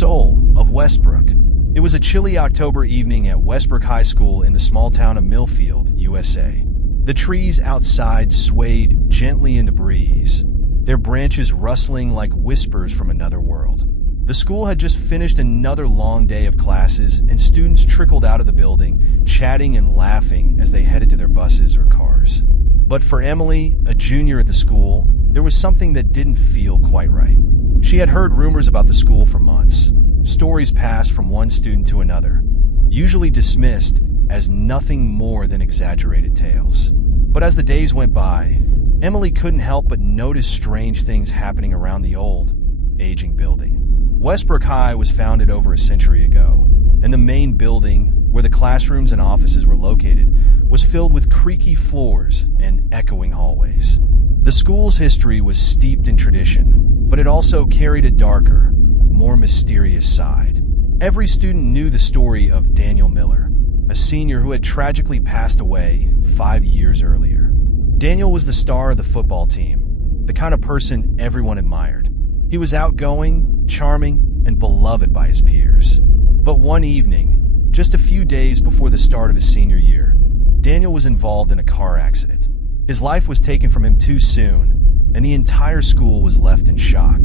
Soul of Westbrook. It was a chilly October evening at Westbrook High School in the small town of Millfield, USA. The trees outside swayed gently in the breeze, their branches rustling like whispers from another world. The school had just finished another long day of classes, and students trickled out of the building, chatting and laughing as they headed to their buses or cars. But for Emily, a junior at the school, there was something that didn't feel quite right. She had heard rumors about the school for months. Stories passed from one student to another, usually dismissed as nothing more than exaggerated tales. But as the days went by, Emily couldn't help but notice strange things happening around the old, aging building. Westbrook High was founded over a century ago, and the main building, where the classrooms and offices were located, was filled with creaky floors and echoing hallways. The school's history was steeped in tradition, but it also carried a darker, more mysterious side. Every student knew the story of Daniel Miller, a senior who had tragically passed away 5 years earlier. Daniel was the star of the football team, the kind of person everyone admired. He was outgoing, charming, and beloved by his peers. But one evening, just a few days before the start of his senior year, Daniel was involved in a car accident. His life was taken from him too soon, and the entire school was left in shock.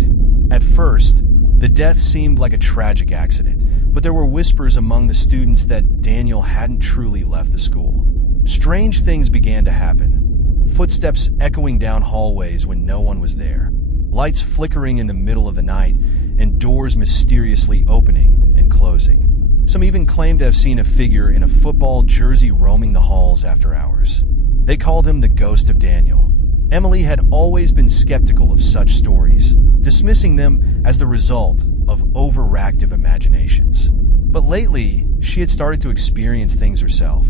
At first, the death seemed like a tragic accident, but there were whispers among the students that Daniel hadn't truly left the school. Strange things began to happen. Footsteps echoing down hallways when no one was there, lights flickering in the middle of the night, and doors mysteriously opening and closing. Some even claimed to have seen a figure in a football jersey roaming the halls after hours. They called him the Ghost of Daniel. Emily had always been skeptical of such stories, dismissing them as the result of overactive imaginations. But lately, she had started to experience things herself.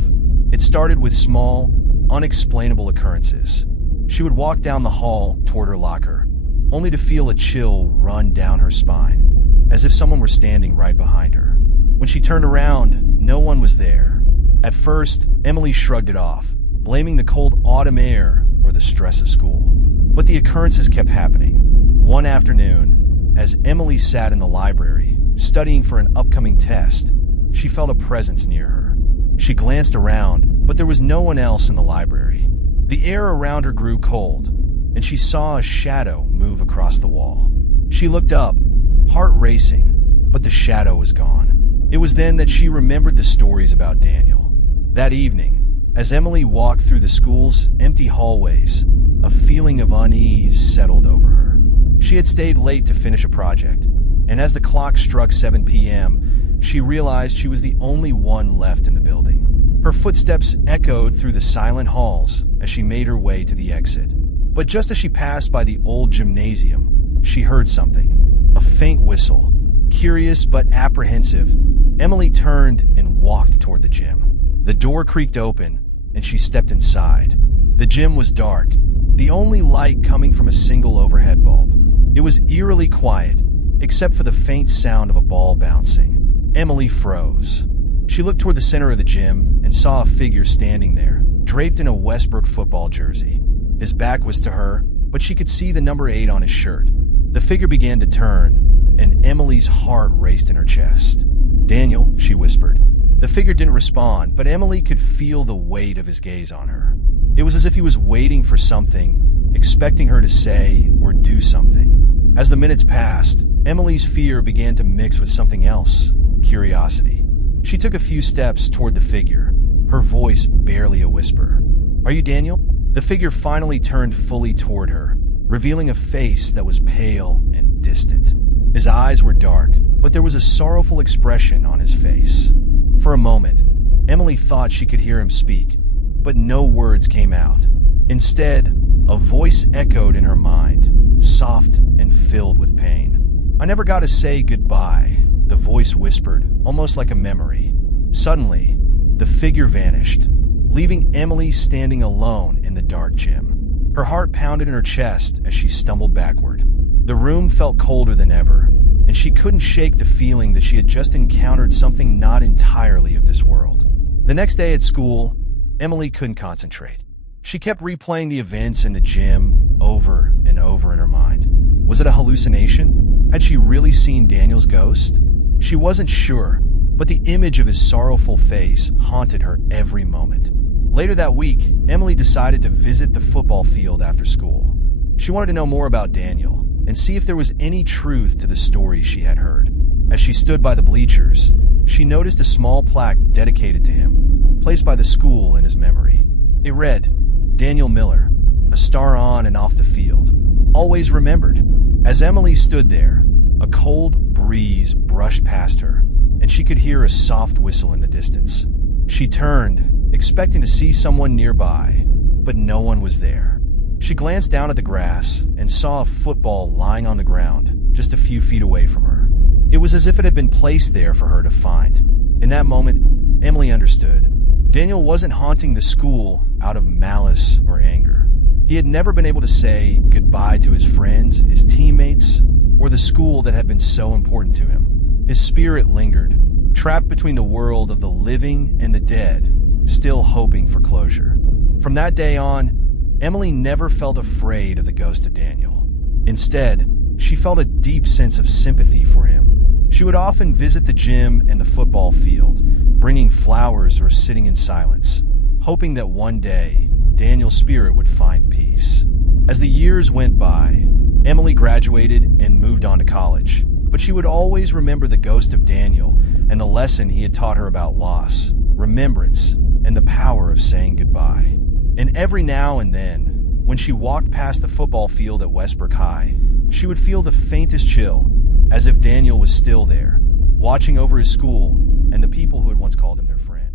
It started with small, unexplainable occurrences. She would walk down the hall toward her locker, only to feel a chill run down her spine, as if someone were standing right behind her. When she turned around, no one was there. At first, Emily shrugged it off, blaming the cold autumn air or the stress of school. But the occurrences kept happening. One afternoon, as Emily sat in the library, studying for an upcoming test, she felt a presence near her. She glanced around, but there was no one else in the library. The air around her grew cold, and she saw a shadow move across the wall. She looked up, heart racing, but the shadow was gone. It was then that she remembered the stories about Daniel. That evening, as Emily walked through the school's empty hallways, a feeling of unease settled over her. She had stayed late to finish a project, and as the clock struck 7 p.m., she realized she was the only one left in the building. Her footsteps echoed through the silent halls as she made her way to the exit. But just as she passed by the old gymnasium, she heard something, a faint whistle. Curious but apprehensive, Emily turned and walked toward the gym. The door creaked open, and she stepped inside. The gym was dark, the only light coming from a single overhead bulb. It was eerily quiet, except for the faint sound of a ball bouncing. Emily froze. She looked toward the center of the gym and saw a figure standing there, draped in a Westbrook football jersey. His back was to her, but she could see the number 8 on his shirt. The figure began to turn, and Emily's heart raced in her chest. "Daniel," she whispered. The figure didn't respond, but Emily could feel the weight of his gaze on her. It was as if he was waiting for something, expecting her to say or do something. As the minutes passed, Emily's fear began to mix with something else, curiosity. She took a few steps toward the figure, her voice barely a whisper. "Are you Daniel?" The figure finally turned fully toward her, revealing a face that was pale and distant. His eyes were dark, but there was a sorrowful expression on his face. For a moment, Emily thought she could hear him speak, but no words came out. Instead, a voice echoed in her mind, soft and filled with pain. "I never got to say goodbye," the voice whispered, almost like a memory. Suddenly, the figure vanished, leaving Emily standing alone in the dark gym. Her heart pounded in her chest as she stumbled backward. The room felt colder than ever, and she couldn't shake the feeling that she had just encountered something not entirely of this world. The next day at school, Emily couldn't concentrate. She kept replaying the events in the gym over and over in her mind. Was it a hallucination? Had she really seen Daniel's ghost? She wasn't sure, but the image of his sorrowful face haunted her every moment. Later that week, Emily decided to visit the football field after school. She wanted to know more about Daniel and see if there was any truth to the story she had heard. As she stood by the bleachers, she noticed a small plaque dedicated to him, placed by the school in his memory. It read, "Daniel Miller, a star on and off the field, always remembered." As Emily stood there, a cold breeze brushed past her, and she could hear a soft whistle in the distance. She turned, expecting to see someone nearby, but no one was there. She glanced down at the grass and saw a football lying on the ground, just a few feet away from her. It was as if it had been placed there for her to find. In that moment, Emily understood. Daniel wasn't haunting the school out of malice or anger. He had never been able to say goodbye to his friends, his teammates, or the school that had been so important to him. His spirit lingered, trapped between the world of the living and the dead, still hoping for closure. From that day on, Emily never felt afraid of the ghost of Daniel. Instead, she felt a deep sense of sympathy for him. She would often visit the gym and the football field, bringing flowers or sitting in silence, hoping that one day Daniel's spirit would find peace. As the years went by, Emily graduated and moved on to college, but she would always remember the ghost of Daniel and the lesson he had taught her about loss, remembrance, and the power of saying goodbye. And every now and then, when she walked past the football field at Westbrook High, she would feel the faintest chill, as if Daniel was still there, watching over his school and the people who had once called him their friend.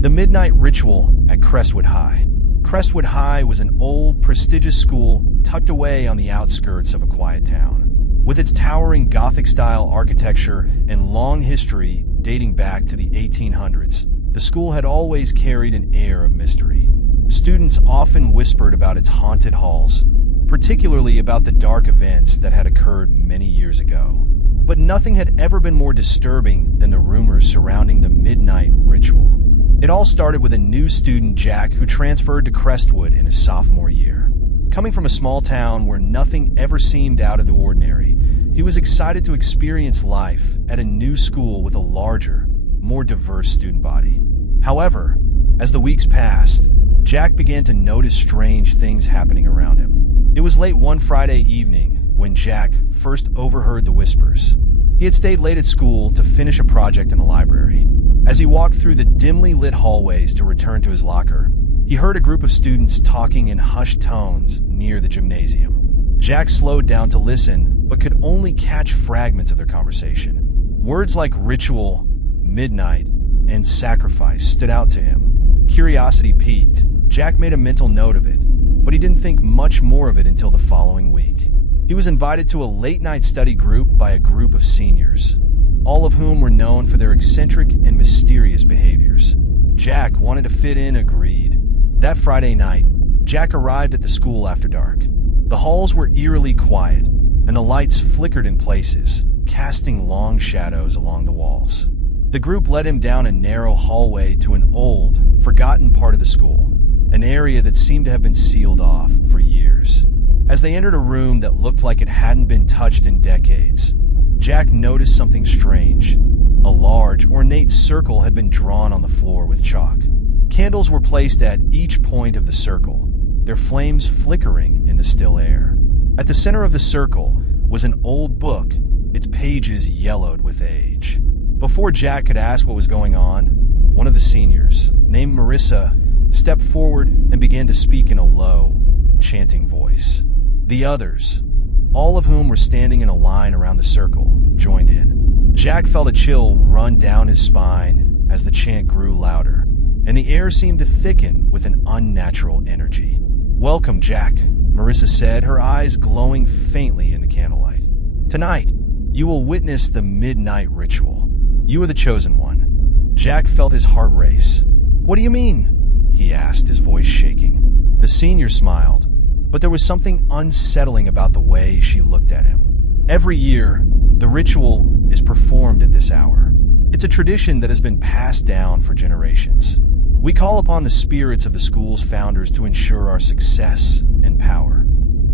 The Midnight Ritual at Crestwood High. Crestwood High was an old, prestigious school tucked away on the outskirts of a quiet town. With its towering Gothic-style architecture and long history dating back to the 1800s, the school had always carried an air of mystery. Students often whispered about its haunted halls, particularly about the dark events that had occurred many years ago. But nothing had ever been more disturbing than the rumors surrounding the Midnight Ritual. It all started with a new student, Jack, who transferred to Crestwood in his sophomore year. Coming from a small town where nothing ever seemed out of the ordinary, he was excited to experience life at a new school with a larger, more diverse student body. However, as the weeks passed, Jack began to notice strange things happening around him. It was late one Friday evening when Jack first overheard the whispers. He had stayed late at school to finish a project in the library. As he walked through the dimly lit hallways to return to his locker, he heard a group of students talking in hushed tones near the gymnasium. Jack slowed down to listen, but could only catch fragments of their conversation. Words like ritual, midnight, and sacrifice stood out to him. Curiosity piqued. Jack made a mental note of it, but he didn't think much more of it until the following week. He was invited to a late-night study group by a group of seniors, all of whom were known for their eccentric and mysterious behaviors. Jack wanted to fit in, agreed. That Friday night, Jack arrived at the school after dark. The halls were eerily quiet, and the lights flickered in places, casting long shadows along the walls. The group led him down a narrow hallway to an old, forgotten part of the school, an area that seemed to have been sealed off for years. As they entered a room that looked like it hadn't been touched in decades, Jack noticed something strange. A large, ornate circle had been drawn on the floor with chalk. Candles were placed at each point of the circle, their flames flickering in the still air. At the center of the circle was an old book, its pages yellowed with age. Before Jack could ask what was going on, one of the seniors, named Marissa, stepped forward and began to speak in a low, chanting voice. The others, all of whom were standing in a line around the circle, joined in. Jack felt a chill run down his spine as the chant grew louder, and the air seemed to thicken with an unnatural energy. "Welcome, Jack," Marissa said, her eyes glowing faintly in the candlelight. "Tonight, you will witness the Midnight Ritual. You are the chosen one." Jack felt his heart race. "What do you mean?" he asked, his voice shaking. The senior smiled, but there was something unsettling about the way she looked at him. Every year, the ritual is performed at this hour. It's a tradition that has been passed down for generations. We call upon the spirits of the school's founders to ensure our success and power.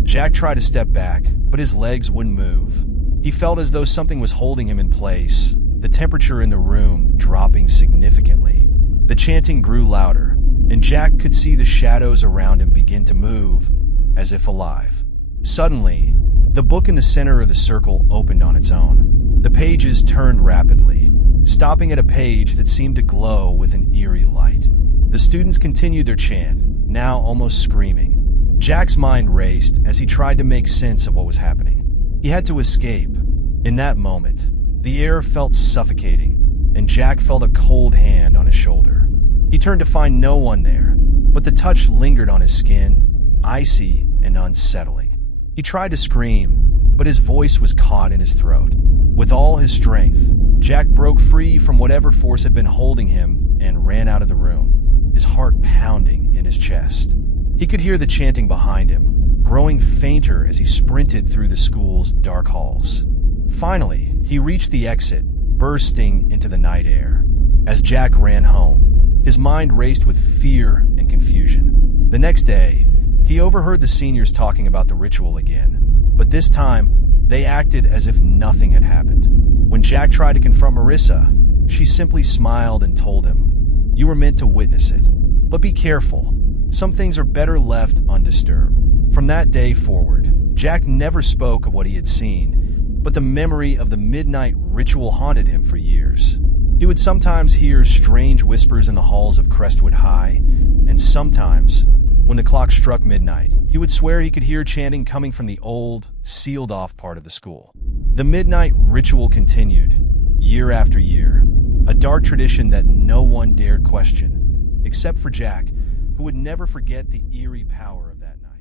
Jack tried to step back, but his legs wouldn't move. He felt as though something was holding him in place, the temperature in the room dropping significantly. The chanting grew louder, and Jack could see the shadows around him begin to move, as if alive. Suddenly, the book in the center of the circle opened on its own. The pages turned rapidly, stopping at a page that seemed to glow with an eerie light. The students continued their chant, now almost screaming. Jack's mind raced as he tried to make sense of what was happening. He had to escape. In that moment, the air felt suffocating, and Jack felt a cold hand on his shoulder. He turned to find no one there, but the touch lingered on his skin, icy and unsettling. He tried to scream, but his voice was caught in his throat. With all his strength, Jack broke free from whatever force had been holding him and ran out of the room, his heart pounding in his chest. He could hear the chanting behind him, growing fainter as he sprinted through the school's dark halls. Finally, he reached the exit, bursting into the night air. As Jack ran home, his mind raced with fear and confusion. The next day, he overheard the seniors talking about the ritual again, but this time, they acted as if nothing had happened. When Jack tried to confront Marissa, she simply smiled and told him, "You were meant to witness it, but be careful. Some things are better left undisturbed." From that day forward, Jack never spoke of what he had seen, but the memory of the midnight ritual haunted him for years. He would sometimes hear strange whispers in the halls of Crestwood High, and sometimes, when the clock struck midnight, he would swear he could hear chanting coming from the old, sealed-off part of the school. The midnight ritual continued, year after year, a dark tradition that no one dared question, except for Jack, who would never forget the eerie power of that night.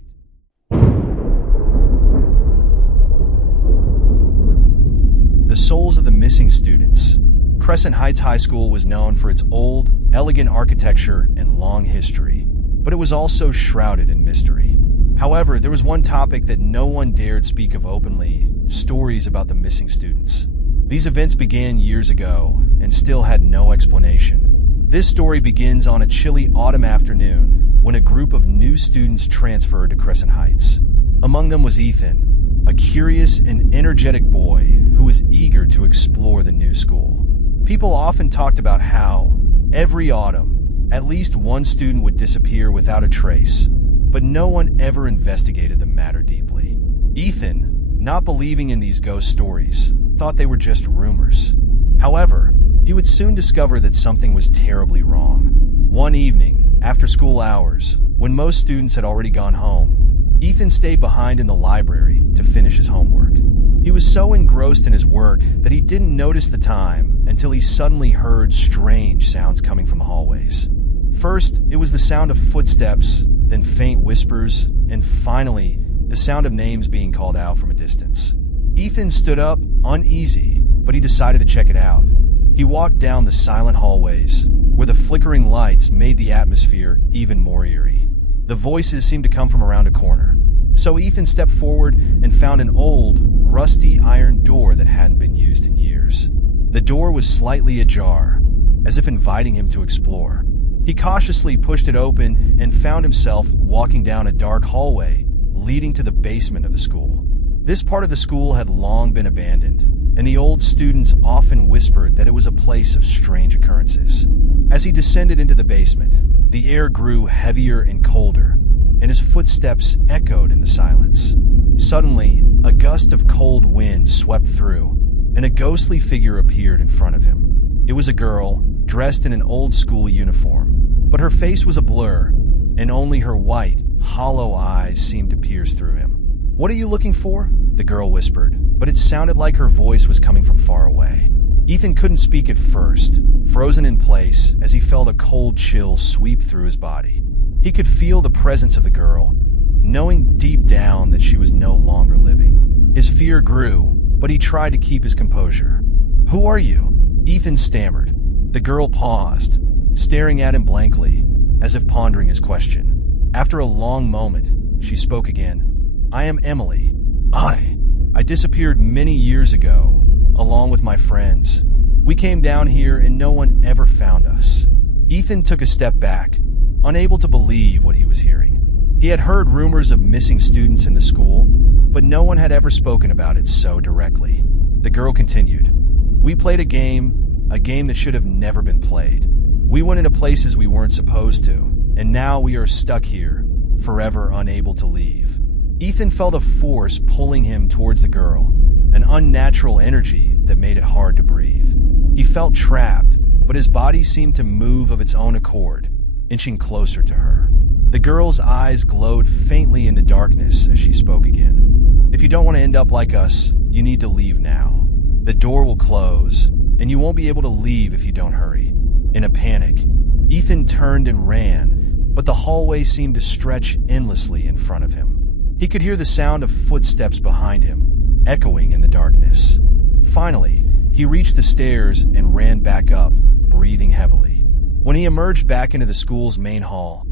The souls of the missing students. Crescent Heights High School was known for its old, elegant architecture and long history, but it was also shrouded in mystery. However, there was one topic that no one dared speak of openly: stories about the missing students. These events began years ago and still had no explanation. This story begins on a chilly autumn afternoon when a group of new students transferred to Crescent Heights. Among them was Ethan, a curious and energetic boy who was eager to explore the new school. People often talked about how, every autumn, at least one student would disappear without a trace, but no one ever investigated the matter deeply. Ethan, not believing in these ghost stories, thought they were just rumors. However, he would soon discover that something was terribly wrong. One evening, after school hours, when most students had already gone home, Ethan stayed behind in the library to finish his homework. He was so engrossed in his work that he didn't notice the time until he suddenly heard strange sounds coming from the hallways. First, it was the sound of footsteps, then faint whispers, and finally, the sound of names being called out from a distance. Ethan stood up, uneasy, but he decided to check it out. He walked down the silent hallways, where the flickering lights made the atmosphere even more eerie. The voices seemed to come from around a corner. So Ethan stepped forward and found an old, rusty iron door that hadn't been used in years. The door was slightly ajar, as if inviting him to explore. He cautiously pushed it open and found himself walking down a dark hallway leading to the basement of the school. This part of the school had long been abandoned, and the old students often whispered that it was a place of strange occurrences. As he descended into the basement, the air grew heavier and colder, and his footsteps echoed in the silence. Suddenly, a gust of cold wind swept through, and a ghostly figure appeared in front of him. It was a girl, dressed in an old school uniform, but her face was a blur, and only her white, hollow eyes seemed to pierce through him. "What are you looking for?" the girl whispered, but it sounded like her voice was coming from far away. Ethan couldn't speak at first, frozen in place as he felt a cold chill sweep through his body. He could feel the presence of the girl, knowing deep down that she was no longer living. His fear grew, but he tried to keep his composure. "Who are you?" Ethan stammered. The girl paused, staring at him blankly, as if pondering his question. After a long moment, she spoke again. "I am Emily. I disappeared many years ago, along with my friends. We came down here and no one ever found us." Ethan took a step back, unable to believe what he was hearing. He had heard rumors of missing students in the school, but no one had ever spoken about it so directly. The girl continued. We played a game that should have never been played. We went into places we weren't supposed to, and now we are stuck here, forever unable to leave. Ethan felt a force pulling him towards the girl, an unnatural energy that made it hard to breathe. He felt trapped, but his body seemed to move of its own accord, inching closer to her. The girl's eyes glowed faintly in the darkness as she spoke again. If you don't want to end up like us, you need to leave now. The door will close, and you won't be able to leave if you don't hurry. In a panic, Ethan turned and ran, but the hallway seemed to stretch endlessly in front of him. He could hear the sound of footsteps behind him, echoing in the darkness. Finally, he reached the stairs and ran back up, breathing heavily. When he emerged back into the school's main hall,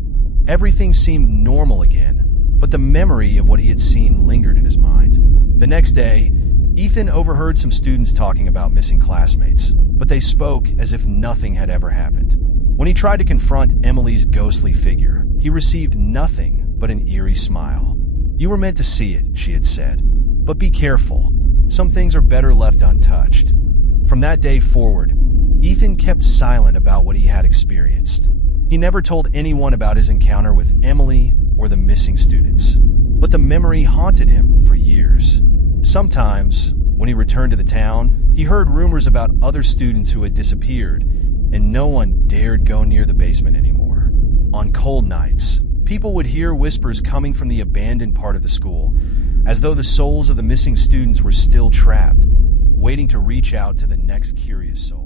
everything seemed normal again, but the memory of what he had seen lingered in his mind. The next day, Ethan overheard some students talking about missing classmates, but they spoke as if nothing had ever happened. When he tried to confront Emily's ghostly figure, he received nothing but an eerie smile. You were meant to see it, she had said, but be careful. Some things are better left untouched. From that day forward, Ethan kept silent about what he had experienced. He never told anyone about his encounter with Emily or the missing students, but the memory haunted him for years. Sometimes, when he returned to the town, he heard rumors about other students who had disappeared, and no one dared go near the basement anymore. On cold nights, people would hear whispers coming from the abandoned part of the school, as though the souls of the missing students were still trapped, waiting to reach out to the next curious soul.